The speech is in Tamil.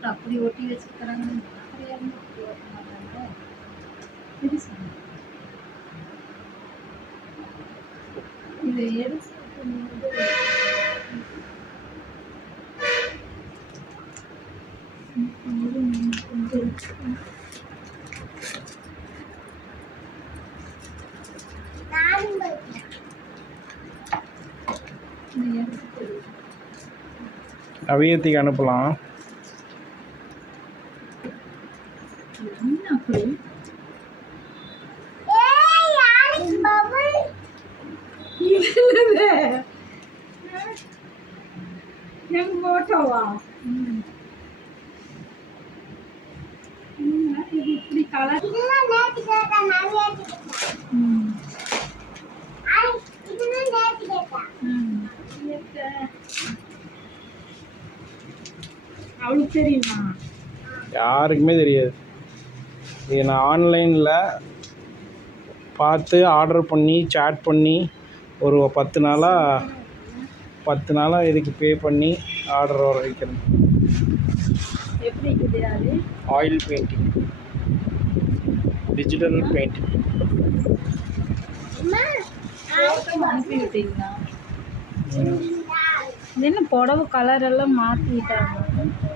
போட்டு அப்படி ஒட்டி வச்சுக்கிறாங்க. அப்படியாலும் அப்படி ஓட்ட மாட்டாங்க. இது சொன்னேன். இதை எடுத்து அவியத்துக்கு அனுப்பலாம். அப்படி எங்க போட்டோவா இது இப்படி கலர் அவளுக்கு தெரியுமா? யாருக்குமே தெரியாது. இது நான் ஆன்லைனில் பார்த்து ஆர்டர் பண்ணி சேட் பண்ணி ஒரு 10 நாளாக இதுக்கு பே பண்ணி ஆர்டர் வர வைக்கிறேன். எப்படி இருக்குது அது? Oil painting, digital painting. அனுப்பி விட்டீங்களா? என்ன புடவை கலர் எல்லாம் மாற்றிட்டாங்க.